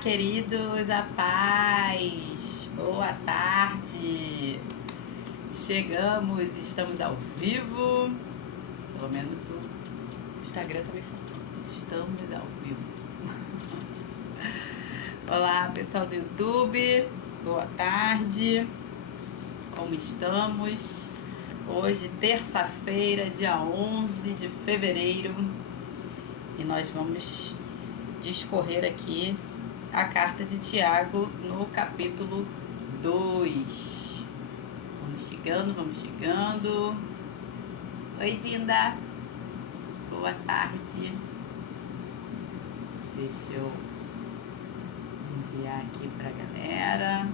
queridos, a paz, boa tarde, chegamos, estamos ao vivo, pelo menos o Instagram tá me falando, estamos ao vivo. Olá pessoal do YouTube, boa tarde, como estamos? Hoje, terça-feira, dia 11 de fevereiro, e nós vamos discorrer aqui a carta de Tiago no capítulo 2. Vamos chegando. Oi, Dinda. Boa tarde. Deixa eu enviar aqui pra galera.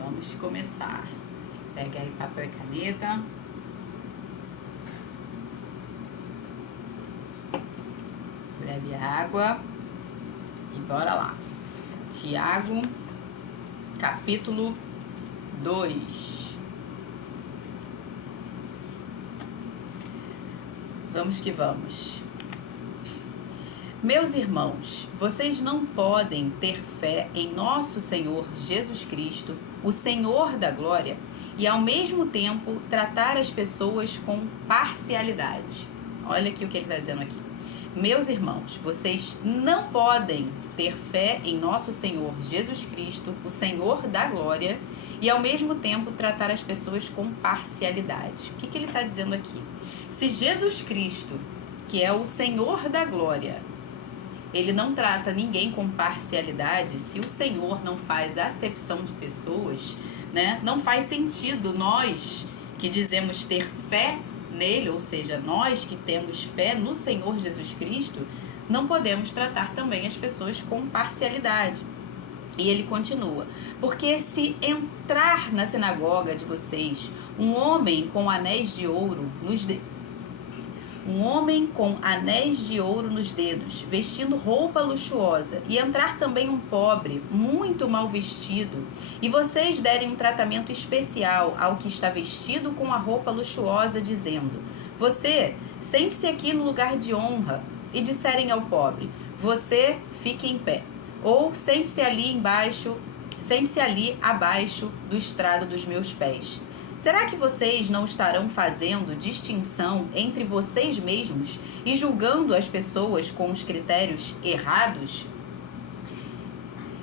Vamos começar. Pega aí papel e caneta. Bebe água. E bora lá. Tiago, capítulo 2. Vamos que vamos. Meus irmãos, vocês não podem ter fé em nosso Senhor Jesus Cristo, o Senhor da Glória, e ao mesmo tempo tratar as pessoas com parcialidade. Olha aqui o que ele está dizendo aqui. Meus irmãos, vocês não podem ter fé em nosso Senhor Jesus Cristo, o Senhor da Glória, e ao mesmo tempo tratar as pessoas com parcialidade. O que ele está dizendo aqui? Se Jesus Cristo, que é o Senhor da Glória, ele não trata ninguém com parcialidade, se o Senhor não faz acepção de pessoas, né? Não faz sentido nós que dizemos ter fé nele, ou seja, nós que temos fé no Senhor Jesus Cristo, não podemos tratar também as pessoas com parcialidade. E ele continua, porque se entrar na sinagoga de vocês um homem com anéis de ouro nos dedos, vestindo roupa luxuosa, e entrar também um pobre, muito mal vestido, e vocês derem um tratamento especial ao que está vestido com a roupa luxuosa, dizendo: você, sente-se aqui no lugar de honra, e disserem ao pobre: você fique em pé, ou sente-se ali abaixo do estrado dos meus pés. Será que vocês não estarão fazendo distinção entre vocês mesmos e julgando as pessoas com os critérios errados?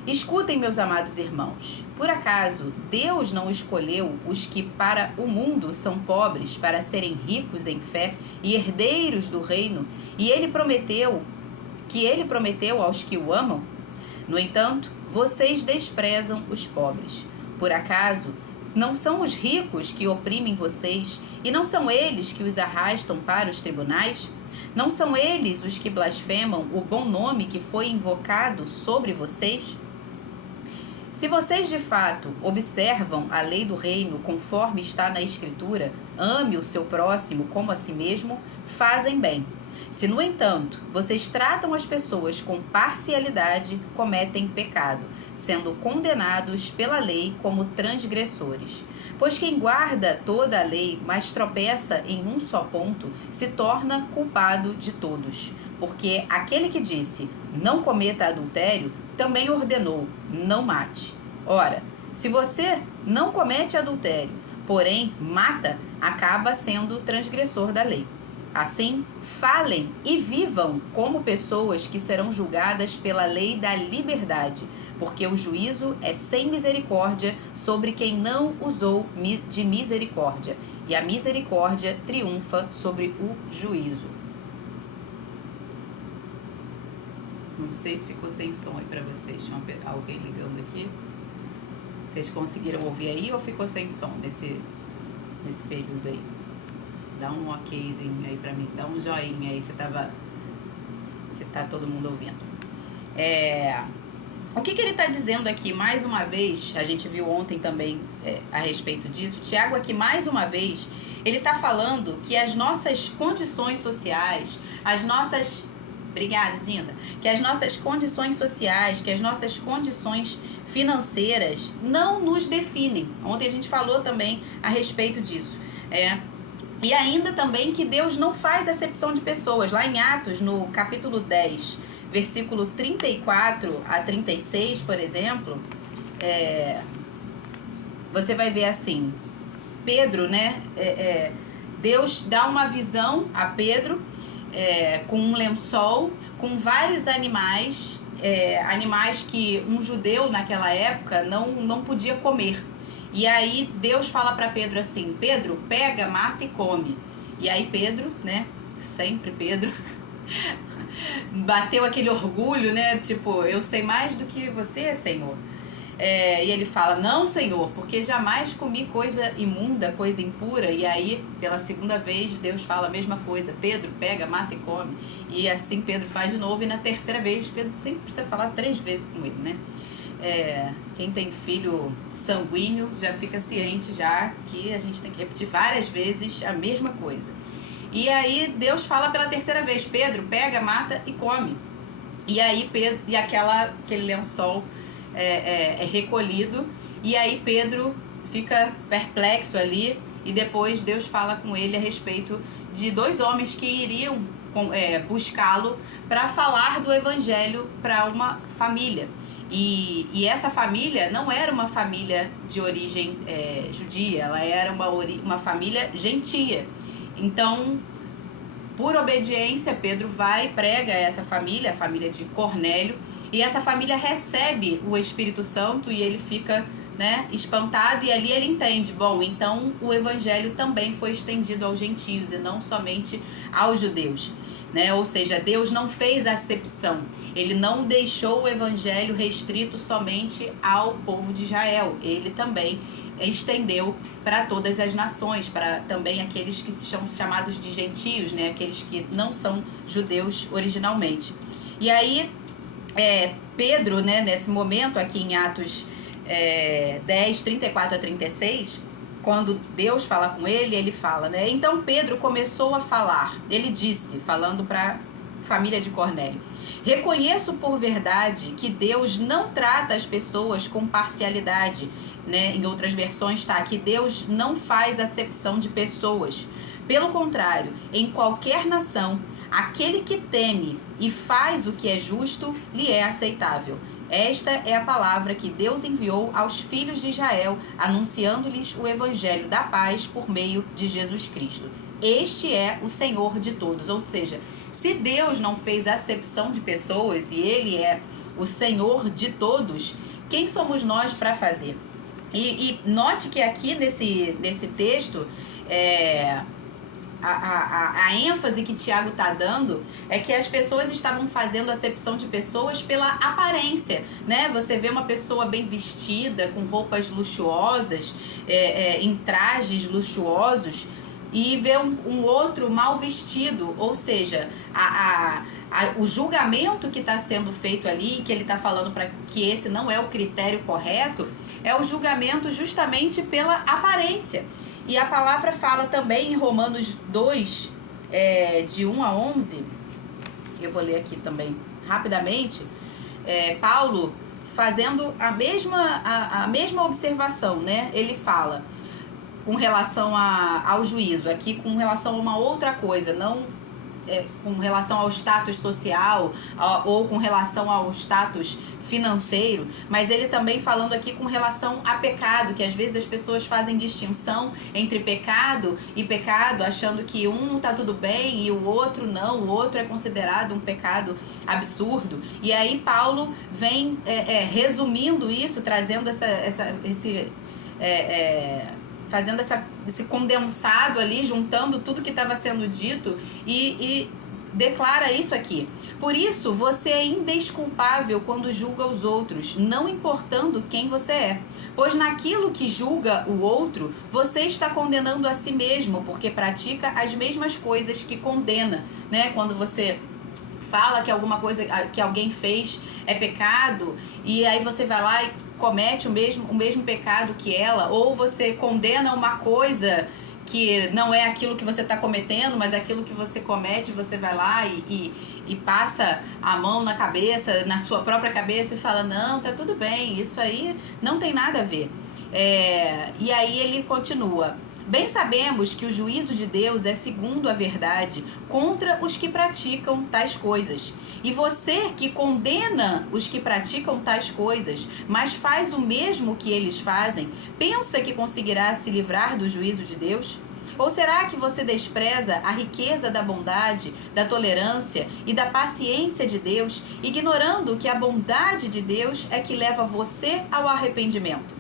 Escutem, meus amados irmãos. Por acaso Deus não escolheu os que para o mundo são pobres para serem ricos em fé e herdeiros do reino, e ele prometeu aos que o amam? No entanto, vocês desprezam os pobres. Por acaso não são os ricos que oprimem vocês, e não são eles que os arrastam para os tribunais? Não são eles os que blasfemam o bom nome que foi invocado sobre vocês? Se vocês de fato observam a lei do reino conforme está na Escritura, ame o seu próximo como a si mesmo, fazem bem. Se, no entanto, vocês tratam as pessoas com parcialidade, cometem pecado, sendo condenados pela lei como transgressores. Pois quem guarda toda a lei, mas tropeça em um só ponto, se torna culpado de todos. Porque aquele que disse, não cometa adultério, também ordenou, não mate. Ora, se você não comete adultério, porém mata, acaba sendo transgressor da lei. Assim, falem e vivam como pessoas que serão julgadas pela lei da liberdade, porque o juízo é sem misericórdia sobre quem não usou de misericórdia, e a misericórdia triunfa sobre o juízo. Não sei se ficou sem som aí pra vocês. Tinha alguém ligando aqui? Vocês conseguiram ouvir aí ou ficou sem som nesse período aí? Dá um okzinho aí pra mim, dá um joinha aí se tá todo mundo ouvindo. O que ele está dizendo aqui, mais uma vez, a gente viu ontem também a respeito disso, Tiago aqui mais uma vez, ele está falando que as nossas condições sociais, obrigada, Dinda, que as nossas condições sociais, que as nossas condições financeiras não nos definem. Ontem a gente falou também a respeito disso. E ainda também que Deus não faz acepção de pessoas. Lá em Atos, no capítulo 10, versículo 34 a 36, por exemplo, você vai ver assim, Pedro, né? Deus dá uma visão a Pedro com um lençol, com vários animais, animais que um judeu naquela época não podia comer. E aí Deus fala para Pedro assim, Pedro, pega, mata e come. E aí Pedro, né? Sempre Pedro, bateu aquele orgulho, né? Tipo, eu sei mais do que você, Senhor. E ele fala, não, Senhor, porque jamais comi coisa imunda, coisa impura. E aí, pela segunda vez, Deus fala a mesma coisa. Pedro, pega, mata e come. E assim Pedro faz de novo. E na terceira vez, Pedro sempre precisa falar 3 vezes com ele, né? Quem tem filho sanguíneo já fica ciente já que a gente tem que repetir várias vezes a mesma coisa. E aí Deus fala pela terceira vez, Pedro, pega, mata e come. E aí Pedro, e aquele lençol é recolhido, e aí Pedro fica perplexo ali, e depois Deus fala com ele a respeito de 2 homens que iriam buscá-lo para falar do evangelho para uma família. E essa família não era uma família de origem judia, ela era uma família gentia. Então, por obediência, Pedro vai e prega essa família, a família de Cornélio, e essa família recebe o Espírito Santo e ele fica, né, espantado, e ali ele entende, bom, então o evangelho também foi estendido aos gentios e não somente aos judeus, né? Ou seja, Deus não fez acepção, ele não deixou o evangelho restrito somente ao povo de Israel, ele também estendeu para todas as nações, para também aqueles que são chamados de gentios, né? Aqueles que não são judeus originalmente. E aí Pedro, né, nesse momento aqui em Atos 10, 34 a 36, quando Deus fala com ele, ele fala, né? Então Pedro começou a falar, ele disse, falando para a família de Cornélio, reconheço por verdade que Deus não trata as pessoas com parcialidade, né? Em outras versões está que Deus não faz acepção de pessoas. Pelo contrário, em qualquer nação, aquele que teme e faz o que é justo, lhe é aceitável. Esta é a palavra que Deus enviou aos filhos de Israel, anunciando-lhes o evangelho da paz por meio de Jesus Cristo. Este é o Senhor de todos. Ou seja, se Deus não fez acepção de pessoas e Ele é o Senhor de todos, quem somos nós para fazer? E note que aqui nesse texto, a ênfase que Tiago está dando é que as pessoas estavam fazendo acepção de pessoas pela aparência, né? Você vê uma pessoa bem vestida, com roupas luxuosas, em trajes luxuosos, e vê um outro mal vestido, ou seja, o julgamento que está sendo feito ali, que ele está falando para que esse não é o critério correto, é o julgamento justamente pela aparência. E a palavra fala também em Romanos 2, de 1 a 11, eu vou ler aqui também rapidamente, Paulo fazendo a mesma observação, né? Ele fala com relação ao juízo, aqui com relação a uma outra coisa, não com relação ao status social ou com relação ao status financeiro, mas ele também falando aqui com relação a pecado, que às vezes as pessoas fazem distinção entre pecado e pecado, achando que um tá tudo bem e o outro não, o outro é considerado um pecado absurdo. E aí Paulo vem resumindo isso, trazendo fazendo esse condensado ali, juntando tudo que estava sendo dito e declara isso aqui. Por isso, você é indesculpável quando julga os outros, não importando quem você é. Pois naquilo que julga o outro, você está condenando a si mesmo, porque pratica as mesmas coisas que condena, né? Quando você fala que alguma coisa que alguém fez é pecado, e aí você vai lá e comete o mesmo pecado que ela, ou você condena uma coisa que não é aquilo que você está cometendo, mas é aquilo que você comete, você vai lá e passa a mão na cabeça, na sua própria cabeça e fala, não, tá tudo bem, isso aí não tem nada a ver. E aí ele continua, Bem sabemos que o juízo de Deus é segundo a verdade contra os que praticam tais coisas. E você que condena os que praticam tais coisas, mas faz o mesmo que eles fazem, pensa que conseguirá se livrar do juízo de Deus? Ou será que você despreza a riqueza da bondade, da tolerância e da paciência de Deus, ignorando que a bondade de Deus é que leva você ao arrependimento?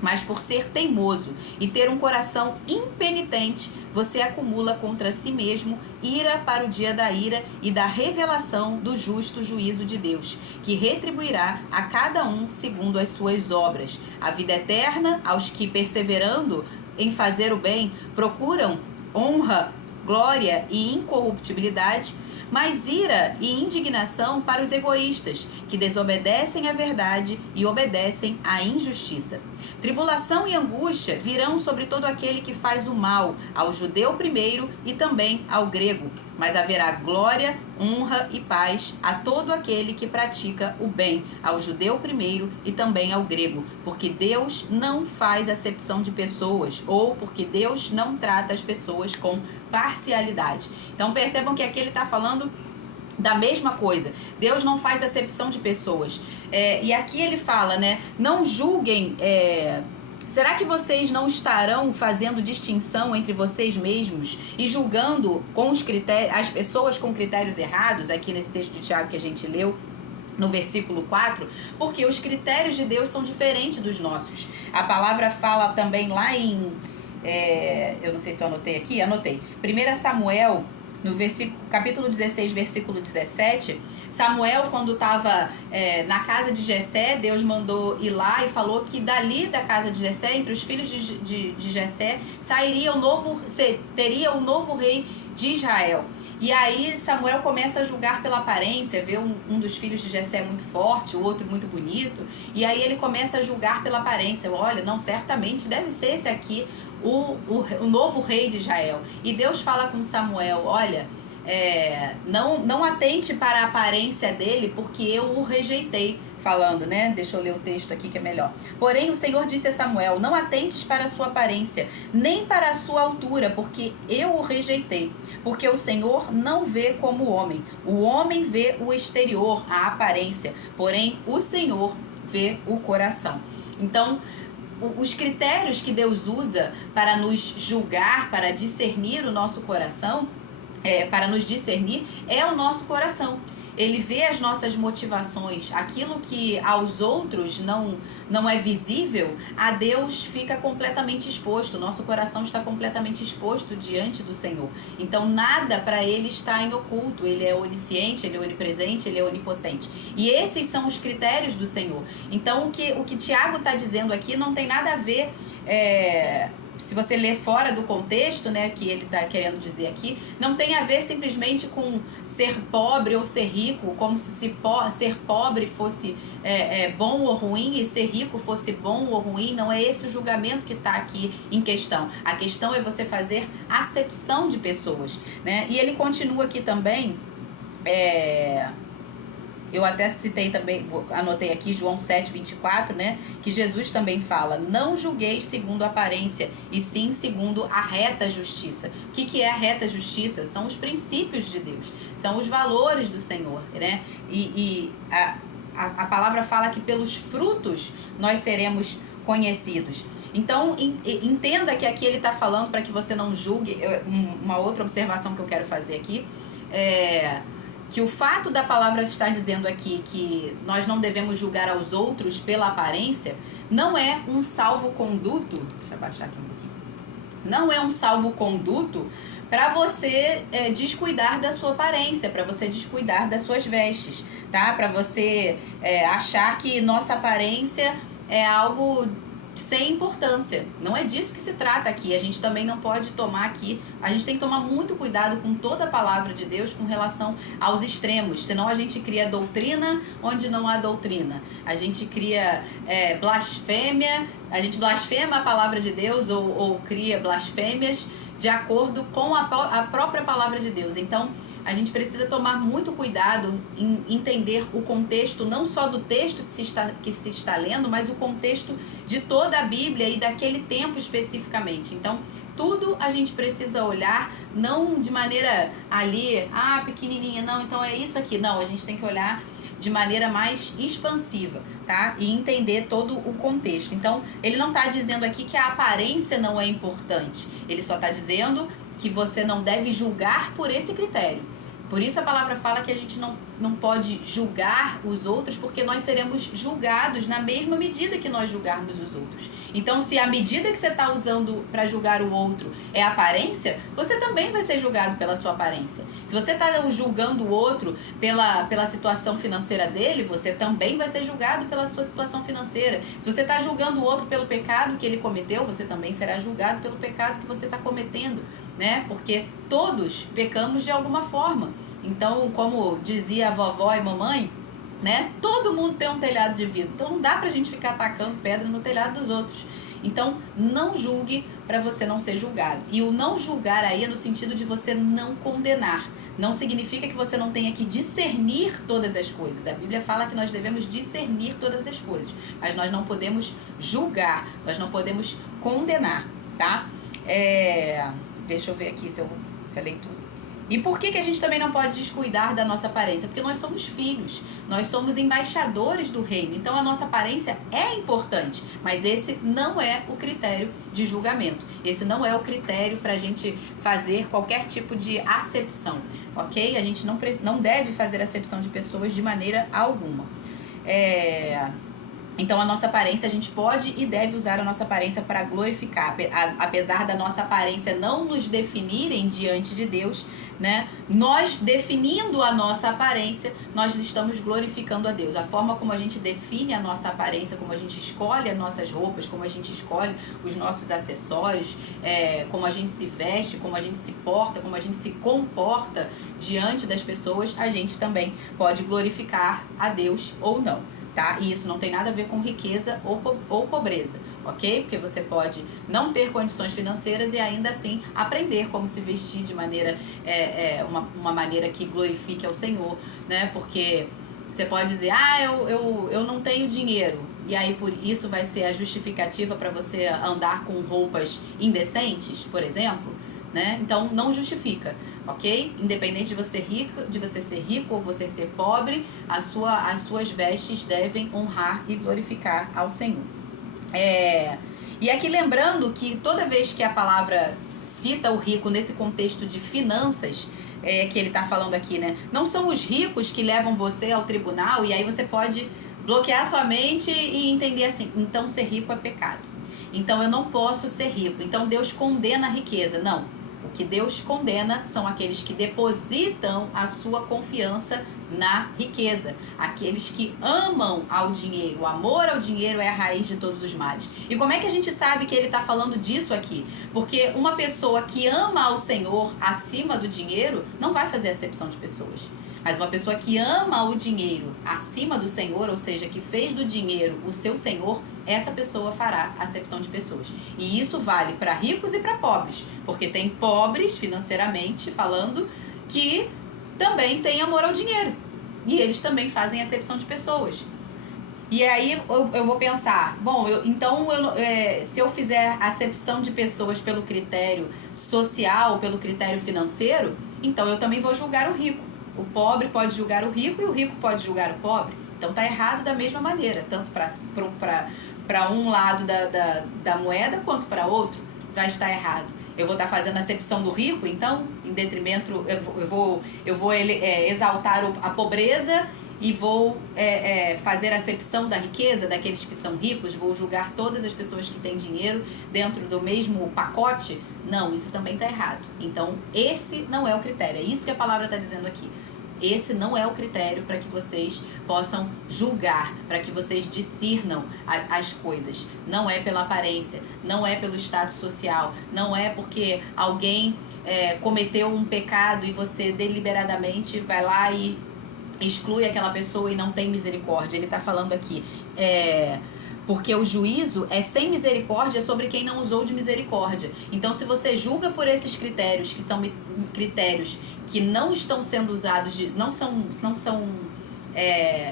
Mas por ser teimoso e ter um coração impenitente, você acumula contra si mesmo ira para o dia da ira e da revelação do justo juízo de Deus, que retribuirá a cada um segundo as suas obras. A vida eterna aos que, perseverando em fazer o bem, procuram honra, glória e incorruptibilidade, mas ira e indignação para os egoístas, que desobedecem à verdade e obedecem à injustiça. Tribulação e angústia virão sobre todo aquele que faz o mal, ao judeu primeiro e também ao grego. Mas haverá glória, honra e paz a todo aquele que pratica o bem, ao judeu primeiro e também ao grego, porque Deus não faz acepção de pessoas, ou porque Deus não trata as pessoas com parcialidade. Então percebam que aqui ele está falando da mesma coisa. Deus não faz acepção de pessoas. E aqui ele fala, né? Não julguem. Será que vocês não estarão fazendo distinção entre vocês mesmos e julgando com os critérios, as pessoas com critérios errados? Aqui nesse texto de Tiago que a gente leu, no versículo 4, porque os critérios de Deus são diferentes dos nossos. A palavra fala também lá em... eu não sei se eu anotei aqui, anotei. 1 Samuel, no capítulo 16, versículo 17, Samuel, quando estava na casa de Jessé, Deus mandou ir lá e falou que dali da casa de Jessé, entre os filhos de Jessé, teria o novo rei de Israel. E aí Samuel começa a julgar pela aparência, vê um dos filhos de Jessé muito forte, o outro muito bonito, e aí ele começa a julgar pela aparência. Olha, não, certamente deve ser esse aqui o novo rei de Israel. E Deus fala com Samuel, olha, não atente para a aparência dele, porque eu o rejeitei. Falando, né? Deixa eu ler o texto aqui que é melhor. Porém, o Senhor disse a Samuel, não atentes para a sua aparência, nem para a sua altura, porque eu o rejeitei. Porque o Senhor não vê como o homem vê o exterior, a aparência, porém o Senhor vê o coração. Então, os critérios que Deus usa para nos julgar, para discernir o nosso coração, para nos discernir, é o nosso coração. Ele vê as nossas motivações, aquilo que aos outros não é visível, a Deus fica completamente exposto, nosso coração está completamente exposto diante do Senhor. Então nada para ele está em oculto, ele é onisciente, ele é onipresente, ele é onipotente. E esses são os critérios do Senhor. Então o que Tiago está dizendo aqui não tem nada a ver... se você ler fora do contexto, né, que ele está querendo dizer aqui, não tem a ver simplesmente com ser pobre ou ser rico, como se ser pobre fosse bom ou ruim e ser rico fosse bom ou ruim. Não é esse o julgamento que está aqui em questão. A questão é você fazer acepção de pessoas, né? E ele continua aqui também... Eu até citei também, anotei aqui João 7:24, né? Que Jesus também fala, não julgueis segundo a aparência, e sim segundo a reta justiça. O que é a reta justiça? São os princípios de Deus, são os valores do Senhor, né? E a palavra fala que pelos frutos nós seremos conhecidos. Então, entenda que aqui ele está falando para que você não julgue. Uma outra observação que eu quero fazer aqui que o fato da palavra estar dizendo aqui que nós não devemos julgar aos outros pela aparência não é um salvo-conduto. Deixa eu abaixar aqui um pouquinho. Não é um salvo-conduto para você descuidar da sua aparência, para você descuidar das suas vestes, tá? Para você achar que nossa aparência é algo sem importância. Não é disso que se trata aqui. A gente também não pode tomar aqui, a gente tem que tomar muito cuidado com toda a palavra de Deus com relação aos extremos, senão a gente cria doutrina onde não há doutrina. A gente cria blasfêmia, a gente blasfema a palavra de Deus ou cria blasfêmias de acordo com a própria palavra de Deus. Então, a gente precisa tomar muito cuidado em entender o contexto, não só do texto que se está lendo, mas o contexto de toda a Bíblia e daquele tempo especificamente. Então, tudo a gente precisa olhar, não de maneira ali, pequenininha, não, então é isso aqui. Não, a gente tem que olhar de maneira mais expansiva, tá? E entender todo o contexto. Então, ele não está dizendo aqui que a aparência não é importante. Ele só está dizendo que você não deve julgar por esse critério. Por isso a palavra fala que a gente não pode julgar os outros, porque nós seremos julgados na mesma medida que nós julgarmos os outros. Então, se a medida que você está usando para julgar o outro é a aparência, você também vai ser julgado pela sua aparência. Se você está julgando o outro pela situação financeira dele, você também vai ser julgado pela sua situação financeira. Se você está julgando o outro pelo pecado que ele cometeu, você também será julgado pelo pecado que você está cometendo, né? Porque todos pecamos de alguma forma. Então, como dizia a vovó e mamãe, né? Todo mundo tem um telhado de vidro. Então não dá pra gente ficar atacando pedra no telhado dos outros. Então não julgue para você não ser julgado. E o não julgar aí é no sentido de você não condenar. Não significa que você não tenha que discernir todas as coisas. A Bíblia fala que nós devemos discernir todas as coisas, mas nós não podemos julgar, nós não podemos condenar, tá? Deixa eu ver aqui se eu falei tudo. E por que a gente também não pode descuidar da nossa aparência? Porque nós somos filhos, nós somos embaixadores do reino. Então a nossa aparência é importante, mas esse não é o critério de julgamento. Esse não é o critério para a gente fazer qualquer tipo de acepção, ok? A gente não deve fazer acepção de pessoas de maneira alguma. Então a nossa aparência, a gente pode e deve usar a nossa aparência para glorificar. Apesar da nossa aparência não nos definirem diante de Deus, né? Nós definindo a nossa aparência, nós estamos glorificando a Deus. A forma como a gente define a nossa aparência, como a gente escolhe as nossas roupas, como a gente escolhe os nossos acessórios, como a gente se veste, como a gente se porta, como a gente se comporta diante das pessoas, a gente também pode glorificar a Deus ou não. Tá? E isso não tem nada a ver com riqueza ou pobreza, ok? Porque você pode não ter condições financeiras e ainda assim aprender como se vestir de maneira, uma maneira que glorifique ao Senhor, né? Porque você pode dizer, eu não tenho dinheiro, e aí por isso vai ser a justificativa para você andar com roupas indecentes, por exemplo, né? Então não justifica. Ok? Independente de você ser rico ou você ser pobre, as suas vestes devem honrar e glorificar ao Senhor. E aqui lembrando que toda vez que a palavra cita o rico nesse contexto de finanças, que ele está falando aqui, né? Não são os ricos que levam você ao tribunal e aí você pode bloquear sua mente e entender assim, então ser rico é pecado. Então eu não posso ser rico. Então Deus condena a riqueza. Não. O que Deus condena são aqueles que depositam a sua confiança na riqueza. Aqueles que amam ao dinheiro. O amor ao dinheiro é a raiz de todos os males. E como é que a gente sabe que ele está falando disso aqui? Porque uma pessoa que ama ao Senhor acima do dinheiro não vai fazer acepção de pessoas. Mas uma pessoa que ama o dinheiro acima do Senhor, ou seja, que fez do dinheiro o seu Senhor, essa pessoa fará acepção de pessoas. E isso vale para ricos e para pobres, porque tem pobres, financeiramente falando, que também têm amor ao dinheiro. E eles também fazem acepção de pessoas. E aí eu vou pensar, se eu fizer acepção de pessoas pelo critério social, pelo critério financeiro, então eu também vou julgar o rico. O pobre pode julgar o rico e o rico pode julgar o pobre. Então tá errado da mesma maneira, tanto para um lado da moeda quanto para outro vai estar errado. Eu vou estar fazendo a acepção do rico, então, em detrimento, eu vou exaltar a pobreza e vou fazer a acepção da riqueza daqueles que são ricos, vou julgar todas as pessoas que têm dinheiro dentro do mesmo pacote. Não, isso também está errado. Então, esse não é o critério. É isso que a palavra está dizendo aqui. Esse não é o critério para que vocês possam julgar, para que vocês discernam as coisas. Não é pela aparência, não é pelo status social, não é porque alguém cometeu um pecado e você deliberadamente vai lá e exclui aquela pessoa e não tem misericórdia. Ele está falando aqui, porque o juízo é sem misericórdia sobre quem não usou de misericórdia. Então, se você julga por esses critérios, que são critérios que não estão sendo usados, não são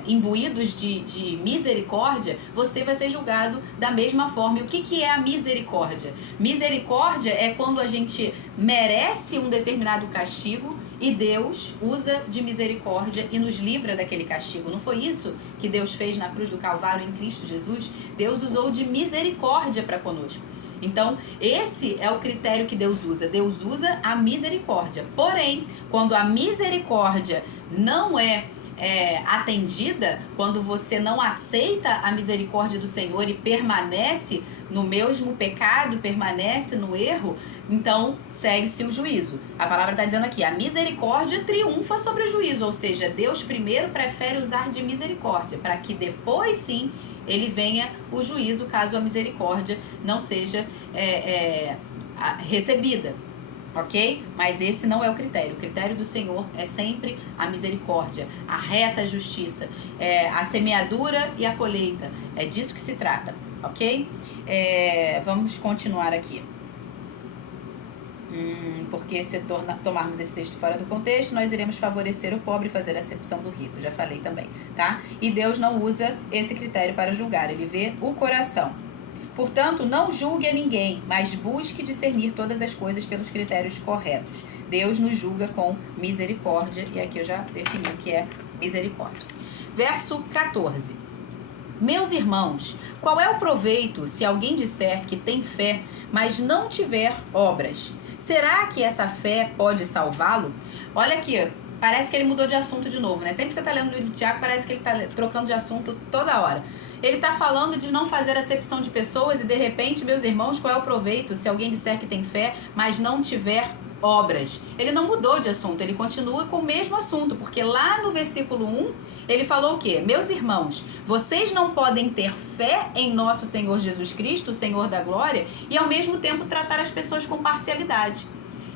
imbuídos de misericórdia, você vai ser julgado da mesma forma. E o que é a misericórdia? Misericórdia é quando a gente merece um determinado castigo e Deus usa de misericórdia e nos livra daquele castigo. Não foi isso que Deus fez na cruz do Calvário em Cristo Jesus? Deus usou de misericórdia para conosco. Então, esse é o critério que Deus usa. Deus usa a misericórdia. Porém, quando a misericórdia não é atendida, quando você não aceita a misericórdia do Senhor e permanece no mesmo pecado, permanece no erro, então segue-se o juízo. A palavra está dizendo aqui, a misericórdia triunfa sobre o juízo, ou seja, Deus primeiro prefere usar de misericórdia, para que depois sim ele venha o juízo, caso a misericórdia não seja recebida. Ok? Mas esse não é o critério. O critério do Senhor é sempre a misericórdia, a reta justiça, a semeadura e a colheita. É disso que se trata. Ok? Vamos continuar aqui. Porque se tomarmos esse texto fora do contexto, nós iremos favorecer o pobre e fazer a acepção do rico. Já falei também, tá? E Deus não usa esse critério para julgar. Ele vê o coração. Portanto, não julgue a ninguém, mas busque discernir todas as coisas pelos critérios corretos. Deus nos julga com misericórdia, e aqui eu já defini o que é misericórdia. Verso 14. Meus irmãos, qual é o proveito se alguém disser que tem fé, mas não tiver obras? Será que essa fé pode salvá-lo? Olha aqui, parece que ele mudou de assunto de novo, né? Sempre que você está lendo o livro de Tiago, parece que ele está trocando de assunto toda hora. Ele está falando de não fazer acepção de pessoas e, de repente, meus irmãos, qual é o proveito se alguém disser que tem fé, mas não tiver obras? Ele não mudou de assunto, ele continua com o mesmo assunto, porque lá no versículo 1, ele falou o quê? Meus irmãos, vocês não podem ter fé em nosso Senhor Jesus Cristo, o Senhor da glória, e ao mesmo tempo tratar as pessoas com parcialidade.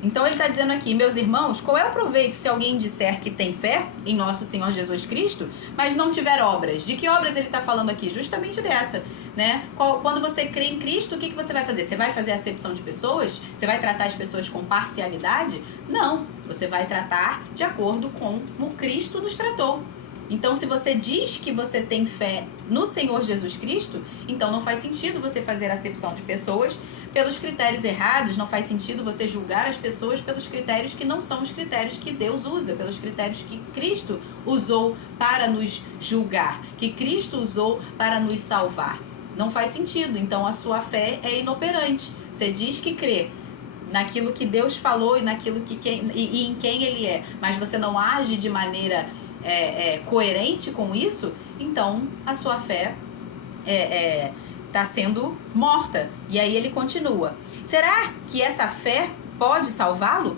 Então ele está dizendo aqui, meus irmãos, qual é o proveito se alguém disser que tem fé em nosso Senhor Jesus Cristo, mas não tiver obras? De que obras ele está falando aqui? Justamente dessa, né? Quando você crê em Cristo, o que você vai fazer? Você vai fazer acepção de pessoas? Você vai tratar as pessoas com parcialidade? Não, você vai tratar de acordo com como Cristo nos tratou. Então, se você diz que você tem fé no Senhor Jesus Cristo, então não faz sentido você fazer acepção de pessoas pelos critérios errados, não faz sentido você julgar as pessoas pelos critérios que não são os critérios que Deus usa, pelos critérios que Cristo usou para nos julgar, que Cristo usou para nos salvar. Não faz sentido, então a sua fé é inoperante. Você diz que crê naquilo que Deus falou e naquilo e em quem Ele é, mas você não age de maneira coerente com isso, então a sua fé está sendo morta. E aí ele continua. Será que essa fé pode salvá-lo?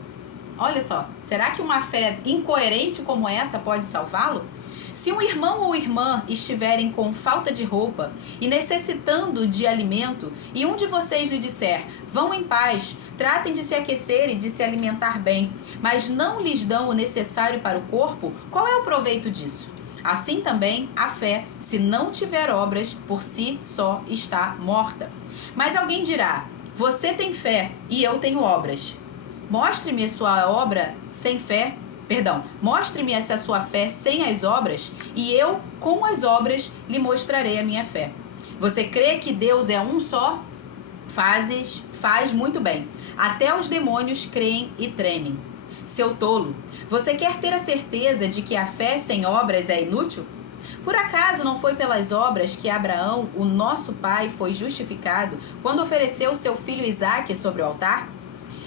Olha só, será que uma fé incoerente como essa pode salvá-lo? Se um irmão ou irmã estiverem com falta de roupa e necessitando de alimento, e um de vocês lhe disser, vão em paz, tratem de se aquecer e de se alimentar bem, mas não lhes dão o necessário para o corpo, qual é o proveito disso? Assim também a fé, se não tiver obras, por si só está morta. Mas alguém dirá, você tem fé e eu tenho obras. Mostre-me a sua obra sem fé, mostre-me essa sua fé sem as obras, e eu, com as obras, lhe mostrarei a minha fé. Você crê que Deus é um só? Faz muito bem. Até os demônios creem e tremem. Seu tolo, você quer ter a certeza de que a fé sem obras é inútil? Por acaso não foi pelas obras que Abraão, o nosso pai, foi justificado quando ofereceu seu filho Isaque sobre o altar?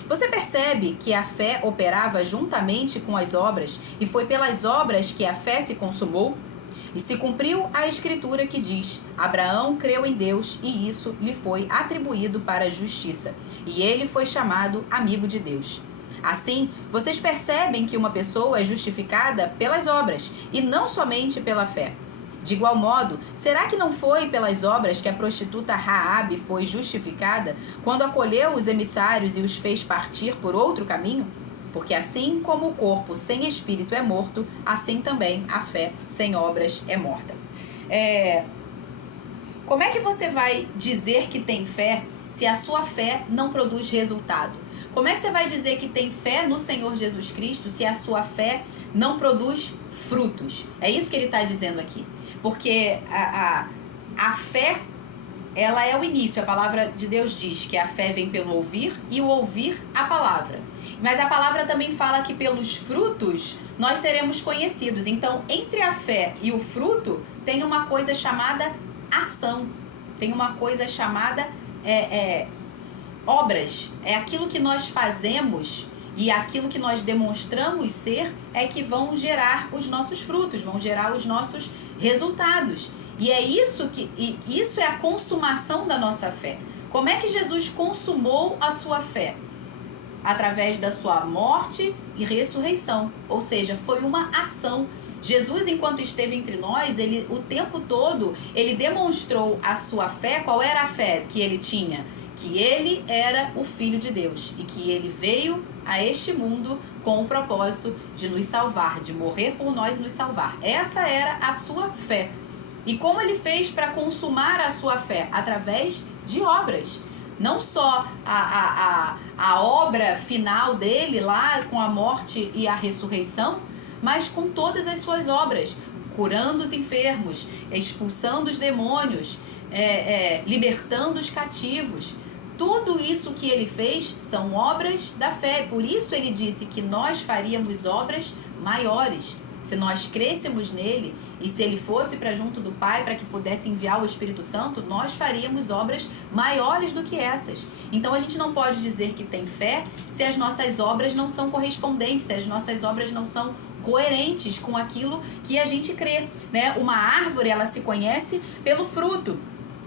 Você percebe que a fé operava juntamente com as obras e foi pelas obras que a fé se consumou? E se cumpriu a escritura que diz, Abraão creu em Deus e isso lhe foi atribuído para a justiça. E ele foi chamado amigo de Deus. Assim, vocês percebem que uma pessoa é justificada pelas obras e não somente pela fé. De igual modo, será que não foi pelas obras que a prostituta Raabe foi justificada quando acolheu os emissários e os fez partir por outro caminho? Porque assim como o corpo sem espírito é morto, assim também a fé sem obras é morta. Como é que você vai dizer que tem fé se a sua fé não produz resultado? Como é que você vai dizer que tem fé no Senhor Jesus Cristo se a sua fé não produz frutos? É isso que ele está dizendo aqui. Porque a fé, ela é o início. A palavra de Deus diz que a fé vem pelo ouvir e o ouvir a palavra. Mas a palavra também fala que pelos frutos nós seremos conhecidos. Então, entre a fé e o fruto, tem uma coisa chamada ação. Tem uma coisa chamada obras. É aquilo que nós fazemos e aquilo que nós demonstramos ser é que vão gerar os nossos frutos, vão gerar os nossos resultados. E é isso é a consumação da nossa fé. Como é que Jesus consumou a sua fé? Através da sua morte e ressurreição. Ou seja, foi uma ação. Jesus, enquanto esteve entre nós, ele, o tempo todo, ele demonstrou a sua fé. Qual era a fé que ele tinha? Que ele era o Filho de Deus e que ele veio a este mundo com o propósito de nos salvar, de morrer por nós e nos salvar. Essa era a sua fé. E como ele fez para consumar a sua fé? Através de obras. Não só a obra final dele lá com a morte e a ressurreição, mas com todas as suas obras, curando os enfermos, expulsando os demônios, libertando os cativos. Tudo isso que ele fez são obras da fé. Por isso ele disse que nós faríamos obras maiores. Se nós crêssemos nele e se ele fosse para junto do Pai para que pudesse enviar o Espírito Santo, nós faríamos obras maiores do que essas. Então a gente não pode dizer que tem fé se as nossas obras não são correspondentes, se as nossas obras não são coerentes com aquilo que a gente crê, né? Uma árvore, ela se conhece pelo fruto.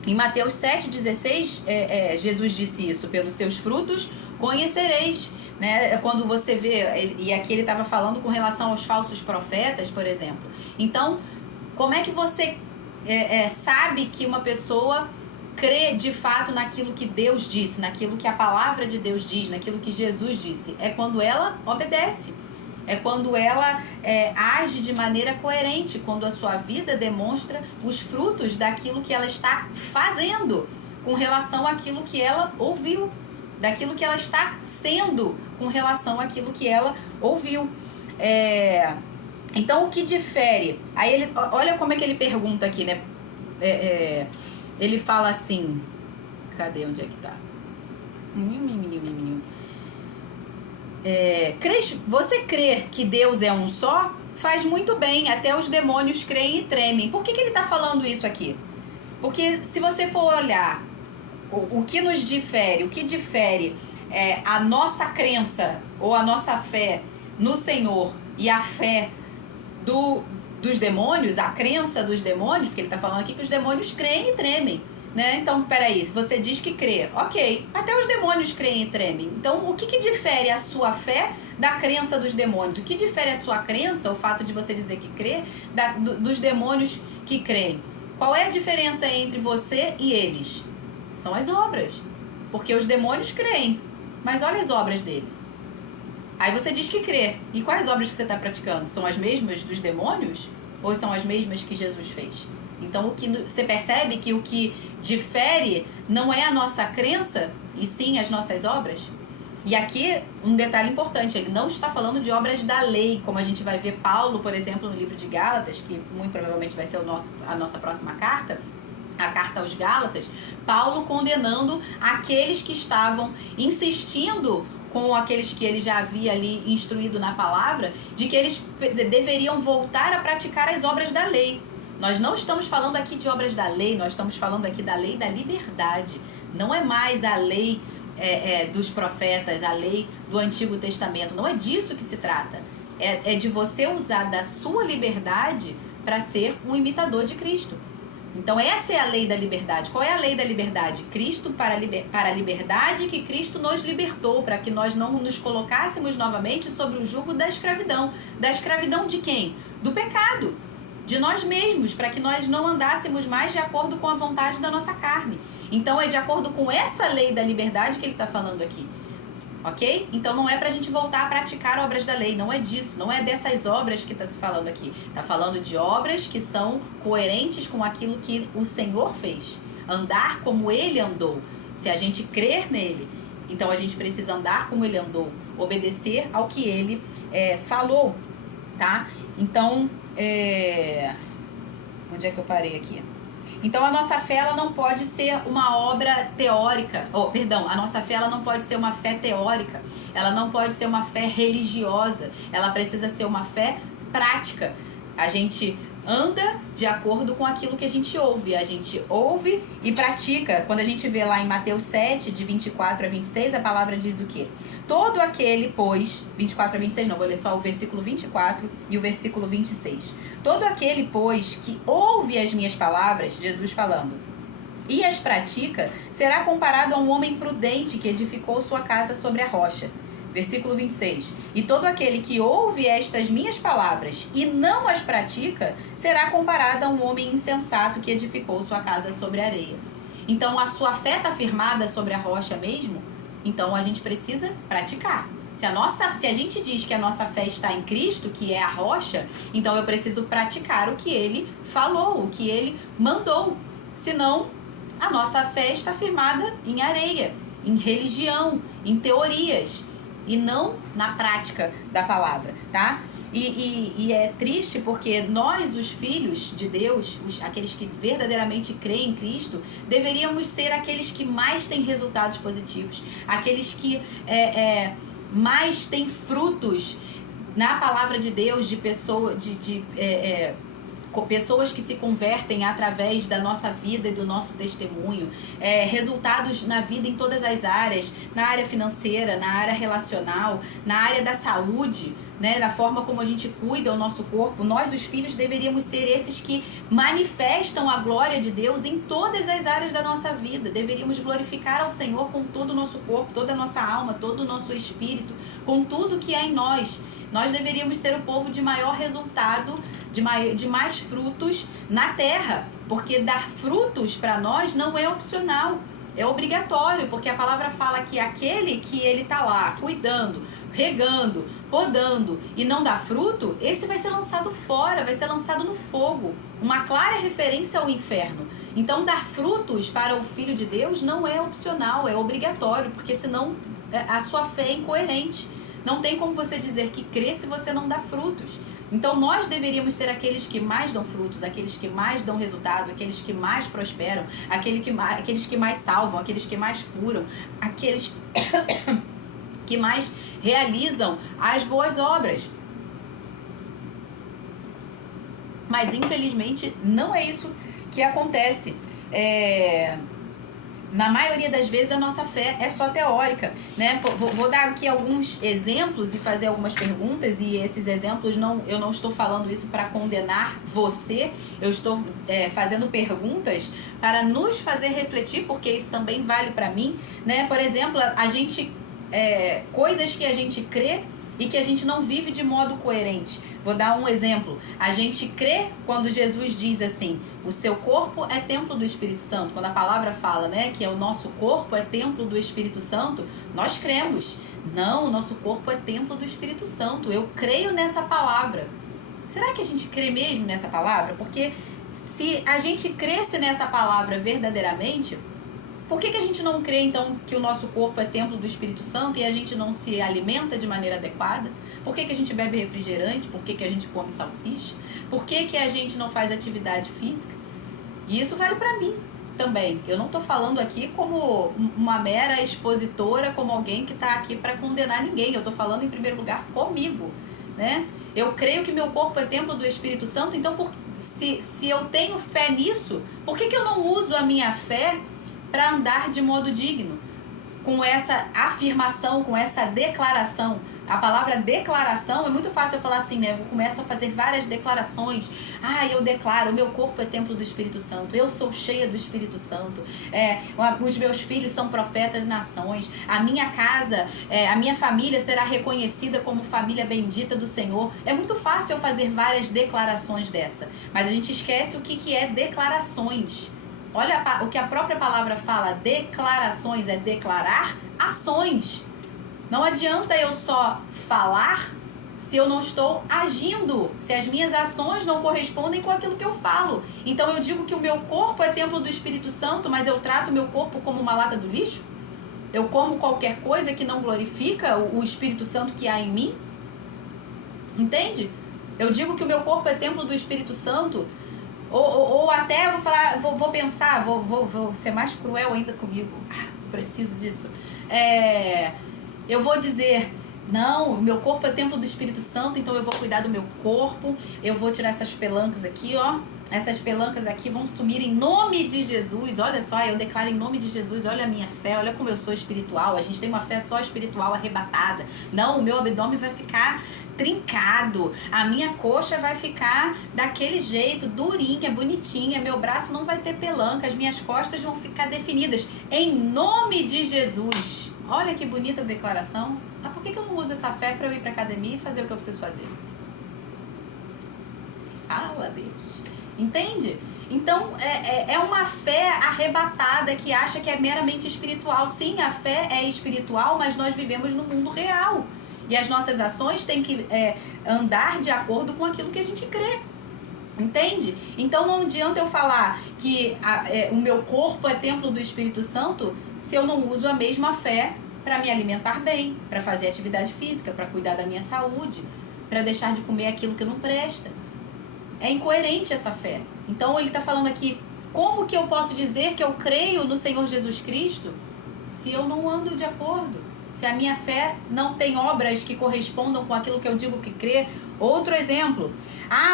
Em Mateus 7,16, Jesus disse isso: pelos seus frutos conhecereis. Né? Quando você vê, e aqui ele estava falando com relação aos falsos profetas, por exemplo. Então, como é que você sabe que uma pessoa crê de fato naquilo que Deus disse, naquilo que a palavra de Deus diz, naquilo que Jesus disse? É quando ela obedece. É quando ela age de maneira coerente, quando a sua vida demonstra os frutos daquilo que ela está fazendo com relação àquilo que ela ouviu, daquilo que ela está sendo com relação àquilo que ela ouviu. Então, o que difere? Aí ele, olha como é que ele pergunta aqui, né? Ele fala assim, cadê? Onde é que tá? Você crê que Deus é um só? Faz muito bem, até os demônios creem e tremem. Por que ele está falando isso aqui? Porque se você for olhar o que nos difere, o que difere a nossa crença ou a nossa fé no Senhor e a fé dos demônios, a crença dos demônios, porque ele está falando aqui que os demônios creem e tremem, né? Então, peraí, você diz que crê, ok, até os demônios creem e tremem. Então, o que difere a sua fé da crença dos demônios? O que difere a sua crença, o fato de você dizer que crê, dos demônios que creem? Qual é a diferença entre você e eles? São as obras, porque os demônios creem, mas olha as obras dele. Aí você diz que crê, e quais obras que você está praticando? São as mesmas dos demônios ou são as mesmas que Jesus fez? Então você percebe que o que difere não é a nossa crença, e sim as nossas obras? E aqui um detalhe importante, ele não está falando de obras da lei, como a gente vai ver Paulo, por exemplo, no livro de Gálatas, que muito provavelmente vai ser a nossa próxima carta, a carta aos Gálatas, Paulo condenando aqueles que estavam insistindo com aqueles que ele já havia ali instruído na palavra, de que eles deveriam voltar a praticar as obras da lei. Nós não estamos falando aqui de obras da lei, nós estamos falando aqui da lei da liberdade. Não é mais a lei dos profetas, a lei do Antigo Testamento. Não é disso que se trata. É de você usar da sua liberdade para ser um imitador de Cristo. Então essa é a lei da liberdade. Qual é a lei da liberdade? Cristo para a liberdade que Cristo nos libertou, para que nós não nos colocássemos novamente sobre o jugo da escravidão. Da escravidão de quem? Do pecado. De nós mesmos, para que nós não andássemos mais de acordo com a vontade da nossa carne. Então é de acordo com essa lei da liberdade que ele está falando aqui. Ok? Então não é pra gente voltar a praticar obras da lei, não é disso, não é dessas obras que está se falando aqui. Está falando de obras que são coerentes com aquilo que o Senhor fez. Andar como ele andou. Se a gente crer nele Então a gente precisa andar como ele andou, obedecer ao que ele falou, tá? Então, onde é que eu parei aqui? Então a nossa fé ela não pode ser uma obra teórica, a nossa fé ela não pode ser uma fé teórica, ela não pode ser uma fé religiosa, ela precisa ser uma fé prática. A gente anda de acordo com aquilo que a gente ouve e pratica. Quando a gente vê lá em Mateus 7, de 24 a 26, a palavra diz o quê? Todo aquele, pois, 24 a 26, não, vou ler só o versículo 24 e o versículo 26. Todo aquele, pois, que ouve as minhas palavras, Jesus falando, e as pratica, será comparado a um homem prudente que edificou sua casa sobre a rocha. Versículo 26. E todo aquele que ouve estas minhas palavras e não as pratica, será comparado a um homem insensato que edificou sua casa sobre a areia. Então, a sua fé está firmada sobre a rocha mesmo? Então, a gente precisa praticar. Se a gente diz que a nossa fé está em Cristo, que é a rocha, então eu preciso praticar o que Ele falou, o que Ele mandou. Senão, a nossa fé está firmada em areia, em religião, em teorias, e não na prática da palavra, tá? E é triste porque nós, os filhos de Deus, aqueles que verdadeiramente creem em Cristo, deveríamos ser aqueles que mais têm resultados positivos, aqueles que mais têm frutos na palavra de Deus, de pessoas que se convertem através da nossa vida e do nosso testemunho, resultados na vida em todas as áreas, na área financeira, na área relacional, na área da saúde, né, da forma como a gente cuida o nosso corpo. Nós, os filhos, deveríamos ser esses que manifestam a glória de Deus em todas as áreas da nossa vida. Deveríamos glorificar ao Senhor com todo o nosso corpo, toda a nossa alma, todo o nosso espírito, com tudo que há em nós. Nós deveríamos ser o povo de maior resultado, de mais frutos na terra, porque dar frutos para nós não é opcional, é obrigatório, porque a palavra fala que aquele que ele está lá cuidando, regando, podando e não dá fruto, esse vai ser lançado fora, vai ser lançado no fogo, uma clara referência ao inferno. Então dar frutos para o Filho de Deus não é opcional, é obrigatório, porque senão a sua fé é incoerente. Não tem como você dizer que crê se você não dá frutos. Então nós deveríamos ser aqueles que mais dão frutos, aqueles que mais dão resultado, aqueles que mais prosperam, aqueles que mais salvam, aqueles que mais curam, aqueles que mais realizam as boas obras. Mas infelizmente não é isso que acontece. Na maioria das vezes a nossa fé é só teórica, né? Vou dar aqui alguns exemplos e fazer algumas perguntas, e esses exemplos eu não estou falando isso para condenar você, eu estou fazendo perguntas para nos fazer refletir, porque isso também vale para mim, né? Por exemplo, coisas que a gente crê e que a gente não vive de modo coerente. Vou dar um exemplo. A gente crê quando Jesus diz assim, o seu corpo é templo do Espírito Santo. Quando a palavra fala, né, que o nosso corpo é templo do Espírito Santo, nós cremos. Não, o nosso corpo é templo do Espírito Santo. Eu creio nessa palavra. Será que a gente crê mesmo nessa palavra? Porque se a gente cresce nessa palavra verdadeiramente, por que a gente não crê, então, que o nosso corpo é templo do Espírito Santo e a gente não se alimenta de maneira adequada? Por que a gente bebe refrigerante? Por que a gente come salsicha? Por que a gente não faz atividade física? E isso vale para mim também. Eu não estou falando aqui como uma mera expositora, como alguém que está aqui para condenar ninguém. Eu estou falando, em primeiro lugar, comigo, né? Eu creio que meu corpo é templo do Espírito Santo, então se eu tenho fé nisso, por que eu não uso a minha fé para andar de modo digno, com essa afirmação, com essa declaração? A palavra declaração é muito fácil eu falar assim, né? Eu começo a fazer várias declarações. Eu declaro, o meu corpo é templo do Espírito Santo, eu sou cheia do Espírito Santo, os meus filhos são profetas nações, a minha casa, a minha família será reconhecida como família bendita do Senhor. É muito fácil eu fazer várias declarações dessa, mas a gente esquece o que é declarações. Olha o que a própria palavra fala, declarações, é declarar ações. Não adianta eu só falar se eu não estou agindo, se as minhas ações não correspondem com aquilo que eu falo. Então eu digo que o meu corpo é templo do Espírito Santo, mas eu trato o meu corpo como uma lata do lixo? Eu como qualquer coisa que não glorifica o Espírito Santo que há em mim? Entende? Eu digo que o meu corpo é templo do Espírito Santo, ou até vou falar, vou pensar, vou ser mais cruel ainda comigo. Preciso disso. Eu vou dizer, não, o meu corpo é templo do Espírito Santo, então eu vou cuidar do meu corpo, eu vou tirar essas pelancas aqui, ó. Essas pelancas aqui vão sumir em nome de Jesus. Olha só, eu declaro em nome de Jesus. Olha a minha fé, olha como eu sou espiritual. A gente tem uma fé só espiritual arrebatada. Não, o meu abdômen vai ficar trincado, a minha coxa vai ficar daquele jeito, durinha, bonitinha, meu braço não vai ter pelanca, as minhas costas vão ficar definidas em nome de Jesus. Olha que bonita declaração. Mas por que eu não uso essa fé para eu ir para academia e fazer o que eu preciso fazer? Fala, Deus. Entende? Então, é uma fé arrebatada que acha que é meramente espiritual. Sim, a fé é espiritual, mas nós vivemos no mundo real. E as nossas ações têm que andar de acordo com aquilo que a gente crê. Entende? Então não adianta eu falar que o meu corpo é templo do Espírito Santo se eu não uso a mesma fé para me alimentar bem, para fazer atividade física, para cuidar da minha saúde, para deixar de comer aquilo que não presta. É incoerente essa fé. Então ele está falando aqui, como que eu posso dizer que eu creio no Senhor Jesus Cristo se eu não ando de acordo? Se a minha fé não tem obras que correspondam com aquilo que eu digo que crê. Outro exemplo.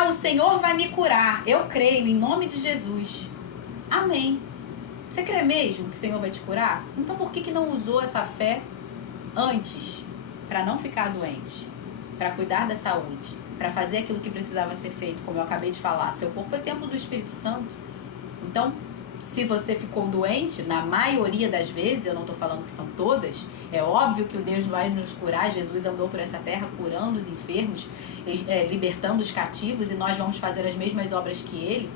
O Senhor vai me curar. Eu creio em nome de Jesus. Amém. Você crê mesmo que o Senhor vai te curar? Então por que não usou essa fé antes? Para não ficar doente. Para cuidar da saúde. Para fazer aquilo que precisava ser feito, como eu acabei de falar. Seu corpo é templo do Espírito Santo. Então, se você ficou doente, na maioria das vezes, eu não estou falando que são todas, é óbvio que o Deus vai nos curar. Jesus andou por essa terra curando os enfermos, libertando os cativos, e nós vamos fazer as mesmas obras que ele.